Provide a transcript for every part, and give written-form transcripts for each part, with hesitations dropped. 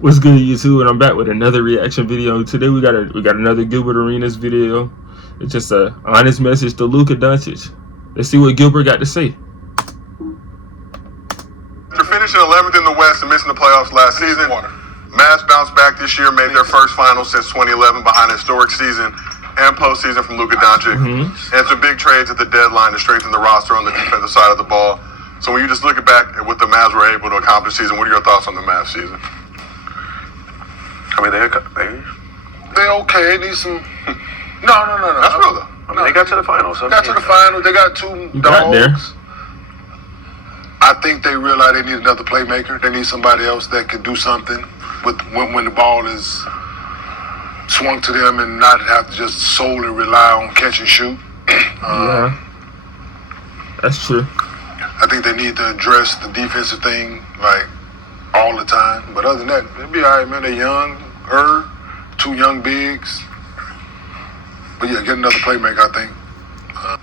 What's good, YouTube? And I'm back with another reaction video. Today we got another Gilbert Arenas video. It's just a honest message to Luka Doncic. Let's see what Gilbert got to say. After finishing 11th in the West and missing the playoffs last season, Mavs bounced back this year, made their first final since 2011 behind a historic season and postseason from Luka Doncic, and some big trades at the deadline to strengthen the roster on the defensive side of the ball. So when you just look back at what the Mavs were able to accomplish this season, what are your thoughts on the Mavs season? I mean, they okay. Need some. No. That's real though. I mean, they got to the finals. They got to the finals. They got two dogs. I think they realize they need another playmaker. They need somebody else that can do something with when the ball is swung to them and not have to just solely rely on catch and shoot. Yeah, that's true. I think they need to address the defensive thing like all the time. But other than that, they'll be all right, man. They're young, two young bigs. But yeah, get another playmaker, I think.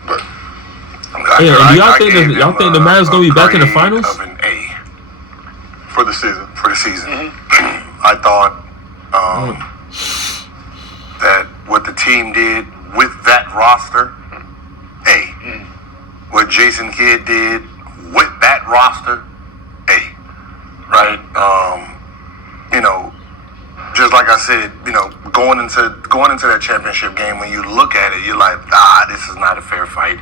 But do y'all think the Mavs gonna be back in the finals? Of an A for the season. I thought that what the team did with that roster, A. What Jason Kidd did with that roster, A. Right? Just like I said, going into that championship game, when you look at it, you're like, this is not a fair fight.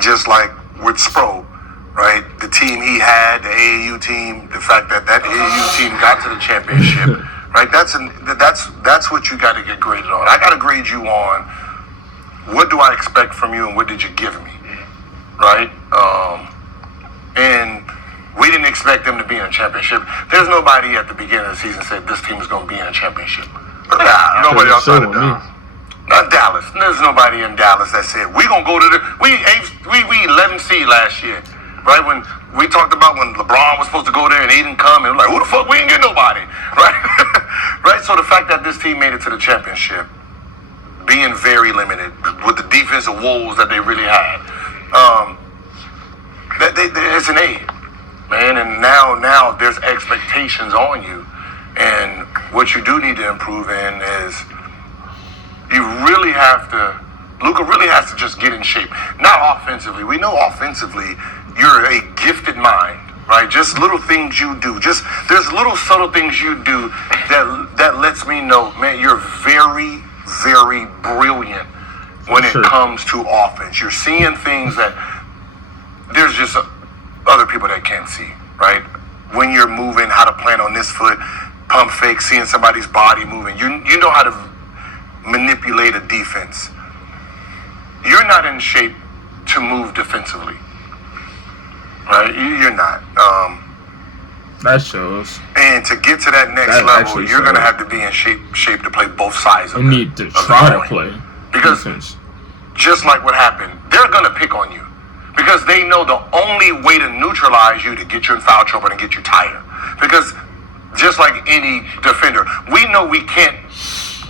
Just like with Sproul, right? The team he had, the AAU team, the fact that AAU team got to the championship, right? That's what you got to get graded on. I got to grade you on what do I expect from you and what did you give me, right? And we didn't expect them to be in a championship. There's nobody at the beginning of the season said this team is going to be in a championship. Nobody outside of Dallas. Not Dallas. There's nobody in Dallas that said we're going to go to we 11 seed last year, right? When we talked about when LeBron was supposed to go there and he didn't come, and we're like, who the fuck? We didn't get nobody, right? Right. So the fact that this team made it to the championship, being very limited with the defensive woes that they really had, it's an A. Man, and now there's expectations on you, and what you do need to improve in is Luka really has to just get in shape. Not offensively. We know offensively you're a gifted mind, right? Just little things you do. There's little subtle things you do that lets me know, man, you're very, very brilliant when it comes to offense. You're seeing things that there's just other people that can't see, right? When you're moving, how to plant on this foot, pump fake, seeing somebody's body moving. You know how to manipulate a defense. You're not in shape to move defensively, right? You're not. That shows. And to get to that next level, you're going to have to be in shape to play both sides of it. You need to try to play. Because just like what happened, they're going to pick on you. Because they know the only way to neutralize you to get you in foul trouble and get you tired. Because just like any defender, we know we can't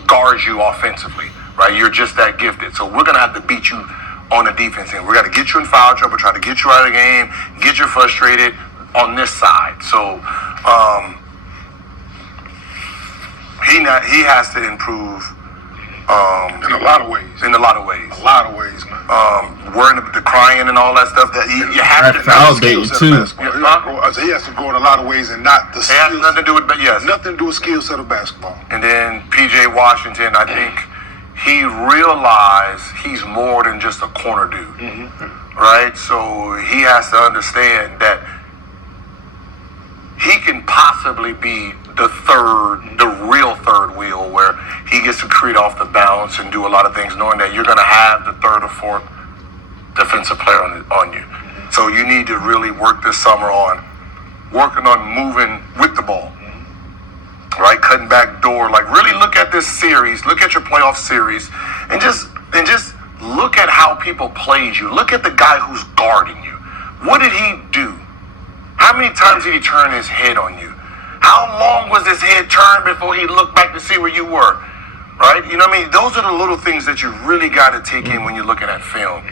guard you offensively, right? You're just that gifted. So we're going to have to beat you on the defense end. We're going to get you in foul trouble, try to get you out of the game, get you frustrated on this side. So he has to improve. in a lot of ways. In a lot of ways. A lot of ways, man. Worrying about the crying and all that stuff that you have to validate too. He has to go in a lot of ways and not the. It has nothing to do with, but yes, nothing to do with skill set of basketball. And then PJ Washington, I think he realized he's more than just a corner dude, right? So he has to understand that he can possibly be the real third wheel, where he gets to create off the bounce and do a lot of things, knowing that you're going to have the third or fourth defensive player on you. So you need to really work this summer on working on moving with the ball, right? Cutting back door. Like, really look at this series, look at your playoff series, and just look at how people played you. Look at the guy who's guarding you. What did he do? How many times did he turn his head on you? How long was his head turned before he looked back to see where you were? Right? You know what I mean? Those are the little things that you really got to take in when you're looking at film.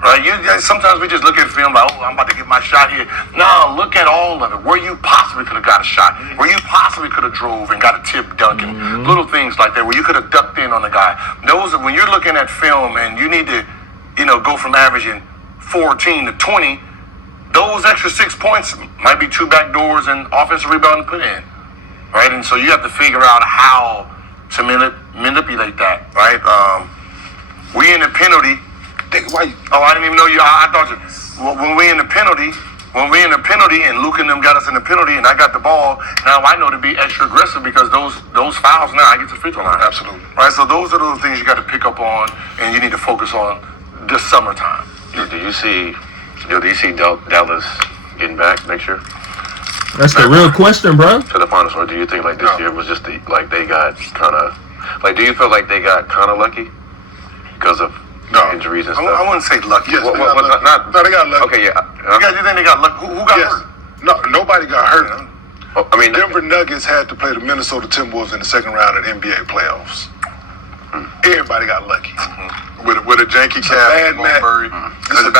Right? Sometimes we just look at film like, oh, I'm about to get my shot here. No, look at all of it. Where you possibly could have got a shot. Where you possibly could have drove and got a tip dunk and little things like that. Where you could have ducked in on the guy. Those when you're looking at film and you need to, go from averaging 14 to 20, those extra 6 points might be 2 back doors and offensive rebound to put in. Right? And so you have to figure out how to manipulate that. Right? We in the penalty. I didn't even know you. I thought you. When we in the penalty, and Luka and them got us in the penalty, and I got the ball. Now I know to be extra aggressive because those fouls. Now I get to the free throw line. Absolutely. Right. So those are the things you got to pick up on, and you need to focus on this summertime. Do you see Dallas getting back next year That's the real question, bro. to the finals, or do you think like this year was just they got kind of like? Do you feel like they got kind of lucky because of injuries and stuff? I wouldn't say lucky. Yes, no, they got lucky. Okay, yeah. You think they got lucky? Who got Yes. hurt? No, nobody got hurt. I mean, Denver Nuggets had to play the Minnesota Timberwolves in the second round of the NBA playoffs. Everybody got lucky. With a janky It's a bad cap. It's a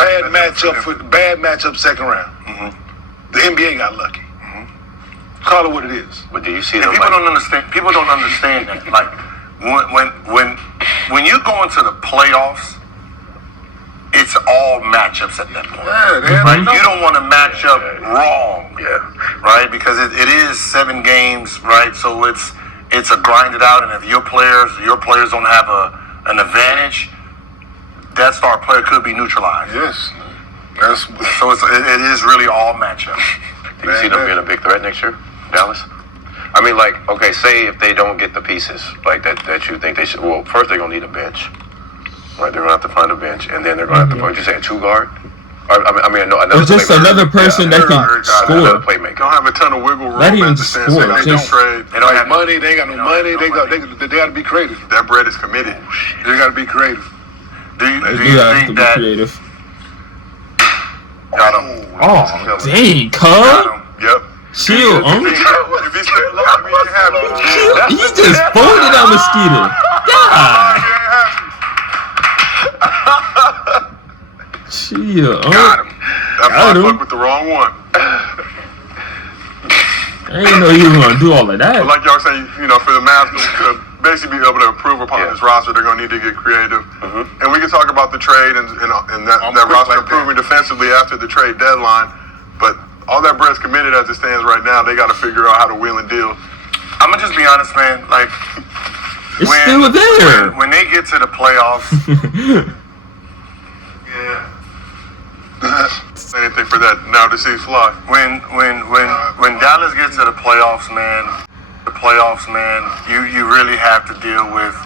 bad matchup second round. The NBA got lucky. Call it what it is. but do you see And them? people Like, don't understand. People don't understand that. Like when you go into the playoffs, it's all matchups at that point. Yeah, You don't want to match up wrong, right? Because it is 7 games, right? So it's a grinded out, and if your players don't have an advantage, that star player could be neutralized. Yes. So it is really all matchup. do you see them being a big threat next year, Dallas? I mean, like, okay, say if they don't get the pieces like that you think they should. Well, first they're gonna need a bench, right? They're gonna have to find a bench, and then they're gonna have to put. You say a 2 guard? It's just another person that can another score. playmaker. Don't have a ton of wiggle room. Not even at the sense score, that They just- don't trade. They don't have money. They ain't got no money. They got to be creative. That bread is committed. They got to be creative. Do you You have to think be that creative. got him? Oh, dang, cuz. Yep. Chill, If he still looking me, you happy. He just folded that mosquito. God. Chill, Got him. That's why Got I him. fuck with the wrong one. I didn't know you were gonna do all of But that. like y'all say, for the Mavs to basically be able to improve upon this roster, they're going to need to get creative. And we can talk about the trade and that quick roster like that. improving defensively after the trade deadline. But all that bread's committed as it stands right now. They got to figure out how to wheel and deal. I'm gonna just be honest, man. Like It's still there. when they get to the playoffs, Anything for that now deceased fly. when Dallas gets to the playoffs, man, you really have to deal with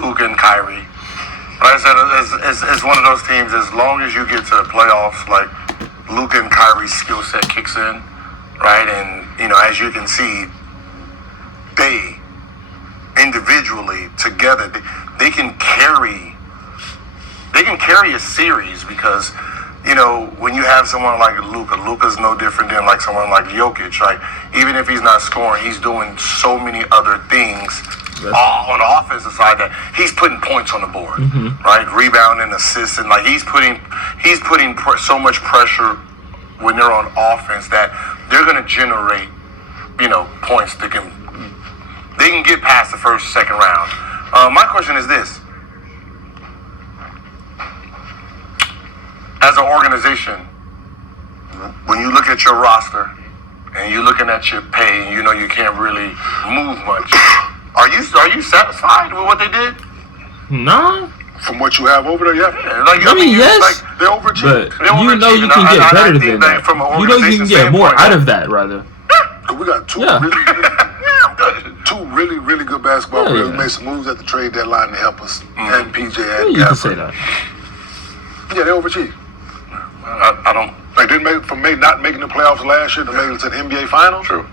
Luka and Kyrie. Right? So it's one of those teams. As long as you get to the playoffs, like Luka and Kyrie's skill set kicks in, right? And as you can see, they individually together they can carry a series because. When you have someone like Luka's no different than like someone like Jokic, right? Even if he's not scoring, he's doing so many other things on the offensive side that he's putting points on the board, right? Rebounding, assisting, like he's putting so much pressure when they're on offense that they're going to generate, points that they can get past the first, second round. My question is this. As an organization, when you look at your roster and you're looking at your pay and you can't really move much, are you satisfied with what they did? Nah. From what you have over there, yeah. I mean, yes. They overachieved. But you know you can get better than that. You know you can get more out of that, rather. We got two Yeah. really good basketball players. Yeah. Made some moves at the trade deadline to help us. And PJ and You can say that. Yeah, they overachieved. I don't. Like not making the playoffs last year to make it to the NBA Finals. True.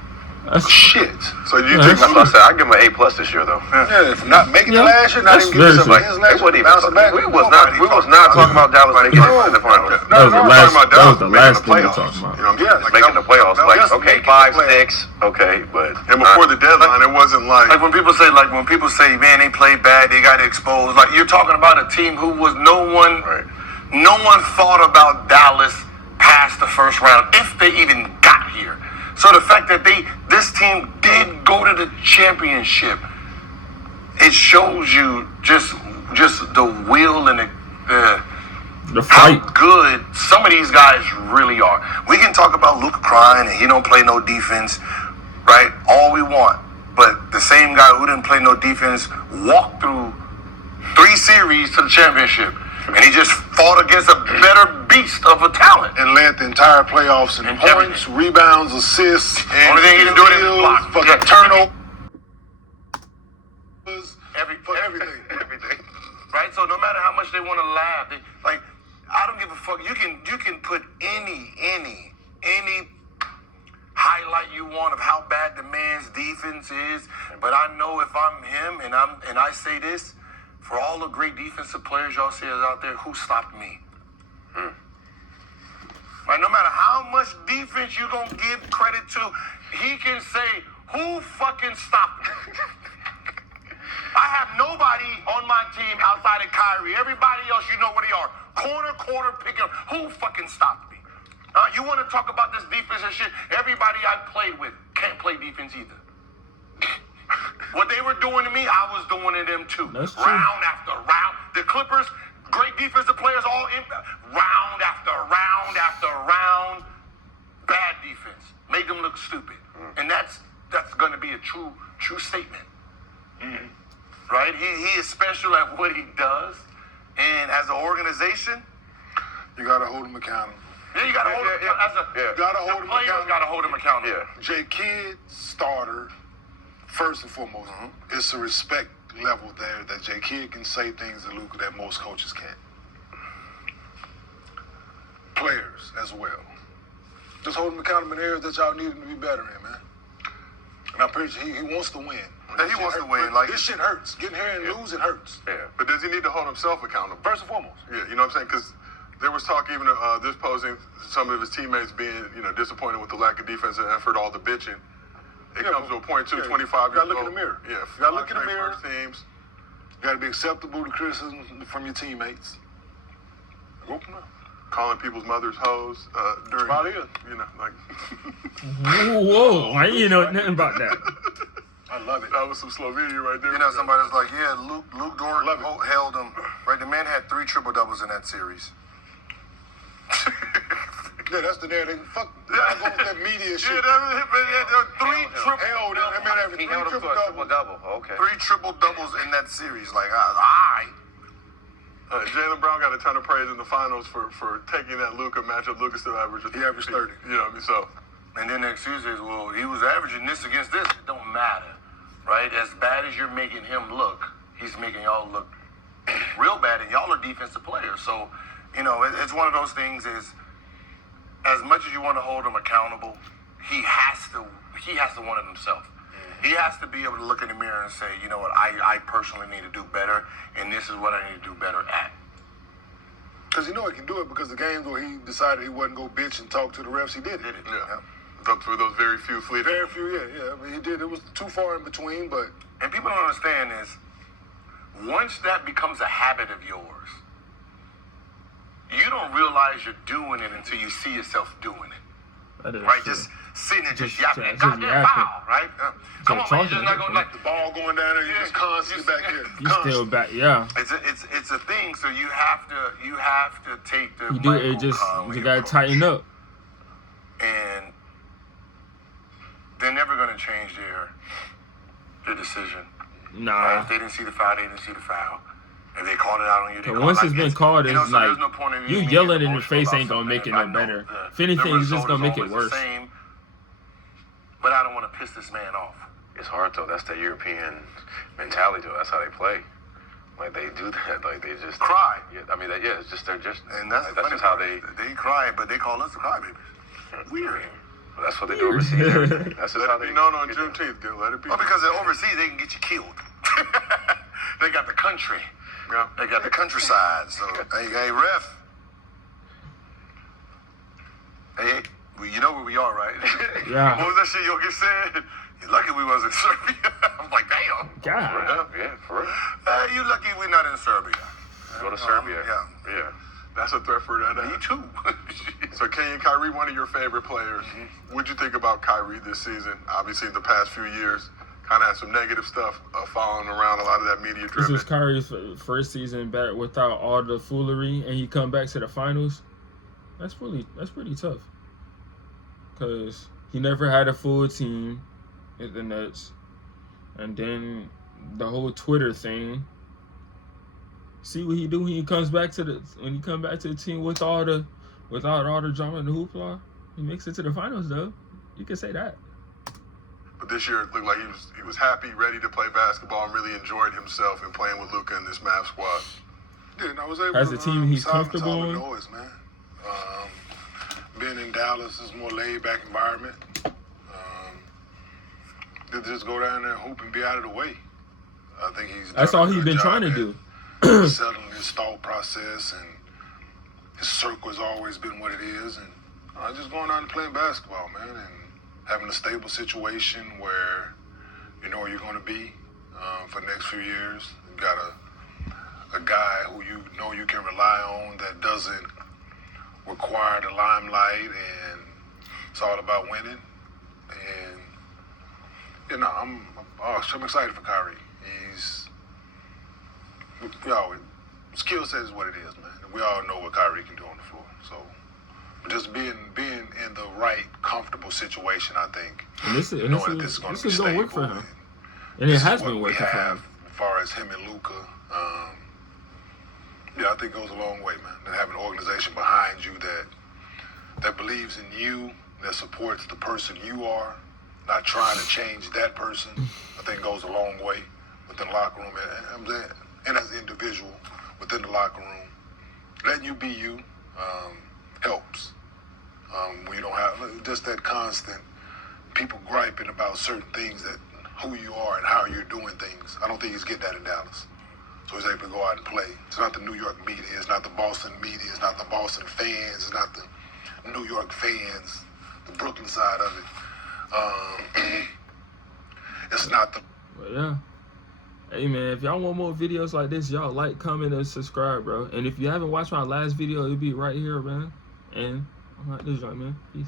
That's Shit. So you Yeah, think That's what I said. I give them an A+ this year, though. Yeah, for not making it last year, not That's even giving very some true. wins They last year, wasn't even. bouncing back. We was not talking about Dallas making it to the finals. That was the last. That was the last thing we playoffs. talking about. Making the playoffs, like Just okay, making the 5, playoffs. 6, okay, but And before the deadline, it wasn't like Like when people say, man, they played bad, they got exposed. Like you're talking about a team who was no one. Right. no one thought about Dallas past the first round if they even got here. So the fact that this team did go to the championship, it shows you just the will and the fight. how good some of these guys really are. We can talk about Luka crying and he don't play no defense, right? All we want. But the same guy who didn't play no defense walked through 3 series to the championship. And he just fought against a better beast of a talent. And led the entire playoffs in points, rebounds, assists. Only thing he didn't do it in block. Fucking turnovers. Everything. Everything. Right? So no matter how much they want to laugh, I don't give a fuck. You can put any highlight you want of how bad the man's defense is, but I know if I'm him and I say this, for all the great defensive players y'all see out there, who stopped me? Right? No matter how much defense you gonna give credit to, he can say, who fucking stopped me? I have nobody on my team outside of Kyrie. Everybody else, you know where they are. Corner, pick up. Who fucking stopped me? You want to talk about this defense and shit? Everybody I played with can't play defense either. What they were doing to me, I was doing to them too. That's true. Round after round. The Clippers, great defensive players, all in round after round after round. Bad defense. Made them look stupid. And that's going to be a true statement. Right? He is special at what he does. And as an organization, You got to hold him accountable. yeah, you got to hold him accountable. You got to hold him Players accountable. got to hold him accountable. Yeah. J. Kidd, starter, first and foremost. It's a respect level there that J. Kidd can say things to Luka that most coaches can't. Players as well. Just hold him accountable in areas that y'all need him to be better in, man. And I'm pretty sure he wants to win. Yeah, he wants to win. Like, this shit hurts. Getting here and lose, it hurts. Yeah. but does he need to hold himself accountable? First and foremost. Yeah, you know what I'm saying? Because there was talk even this posing some of his teammates being, disappointed with the lack of defensive effort, all the bitching. It comes to a point too, 25 You years gotta look old. in the mirror. Yeah, You gotta look in the straight mirror. first teams. You got to be acceptable to criticism from your teammates. Go from there. Calling people's mothers hoes during, About it. like. Whoa, I didn't know nothing about that. I love it. That was some Slovenia right there. Somebody's like, yeah, Luke Dort Love it. held him. Right, the man had 3 triple-doubles in that series. Yeah, that's the narrative. Fuck, I go with that media shit. Yeah, that was 3 triple. Held him. That man having He 3 held him to a triple-doubles. triple-double. Okay. 3 triple-doubles in that series. Like, I. Jaylen Brown got a ton of praise in the finals for taking that Luka matchup. Luka still averaged. He averaged 30. You know what I mean? So. And then the excuse is, well, he was averaging this against this. It don't matter, right? As bad as you're making him look, he's making y'all look real bad, and y'all are defensive players. So, it's one of those things is, as much as you want to hold him accountable, he has to want it himself. He has to be able to look in the mirror and say, you know what, I personally need to do better, and this is what I need to do better at. Because he can do it because the games where he decided he wasn't going to bitch and talk to the refs, he did it. Yeah. For those very few fleeting. Very few, yeah. I mean, he did. It was too far in between, but And people don't understand is, once that becomes a habit of yours, you don't realize you're doing it until you see yourself doing it. That is Right? true. Just sitting there, just Just- yapping. just Goddamn yapping. foul, right? Come on, man. You're just not going like the ball going down there, you Yeah. just constantly back there. You still back, yeah. It's a thing. So you have to take the You do it. Michael Just Conley you gotta approach. tighten up. And they're never gonna change their decision. Right? Nah. If they didn't see the foul, they didn't see the foul. If they called it out on you, they But called once it. it's been Like, called, so it's like there's no point in you me yelling getting in the emotional face about ain't gonna make it something no if I know better. the- If anything, the it's just result gonna is make it always the worse. same, but I don't want to piss this man off. It's hard though. That's the European mentality though. That's how they play. Like they do that. Like they just Cry. Yeah, I mean, it's just they're just. And that's like, the that's funny just how part. they. They cry, but they call us the crybabies. Weird. That's what they do overseas. Everything. That's just Let how it they. be known on get there. Juneteenth. Good. Let it be. Well, because they're overseas, they can get you killed. They got the country. Yeah. They got the countryside. So, hey, ref. Hey, well, you know where we are, right? Yeah. What was that shit Jokic said? You're lucky we wasn't in Serbia. I'm like, damn. God. Yeah, for real. You lucky we're not in Serbia. Go to Serbia. Yeah. Yeah. That's a threat for that. Me too. So Kenyon, Kyrie, one of your favorite players. What'd you think about Kyrie this season? Obviously, the past few years, kind of had some negative stuff following around, a lot of that media This driven. was Kyrie's first season back without all the foolery, and he come back to the finals. That's pretty tough. Cause he never had a full team at the Nets, and then the whole Twitter thing. See what he do when he comes back to the team without all the drama and the hoopla. He makes it to the finals though. You can say that. But this year it looked like he was happy, ready to play basketball, and really enjoyed himself in playing with Luka in this Mavs squad. Yeah, and I was able As to a team he's silence comfortable all the in. noise, man. Being in Dallas is a more laid back environment. They just go down there and hoop and be out of the way. I think That's all he's been trying to do. Settling his thought process, and his circle has always been what it is, and just going out and playing basketball, man, and having a stable situation where you know where you're going to be for the next few years. You got a guy who you know you can rely on that doesn't require the limelight, and it's all about winning. And you know, I'm excited for Kyrie. Skill set is what it is, man. We all know what Kyrie can do on the floor. So, just being in the right, comfortable situation, I think. And this is going to work for him. And it has been working for him. As far as him and Luka, I think it goes a long way, man. And having an organization behind you that believes in you, that supports the person you are, not trying to change that person, I think goes a long way within the locker room. And as an individual within the locker room, letting you be you helps. When you don't have just that constant people griping about certain things, that who you are and how you're doing things. I don't think he's getting that in Dallas. So he's able to go out and play. It's not the New York media. It's not the Boston media. It's not the Boston fans. It's not the New York fans, the Brooklyn side of it. It's not the... Well, yeah. Hey, man, if y'all want more videos like this, y'all like, comment, and subscribe, bro. And if you haven't watched my last video, it'll be right here, man. And I'm like this, man. Peace.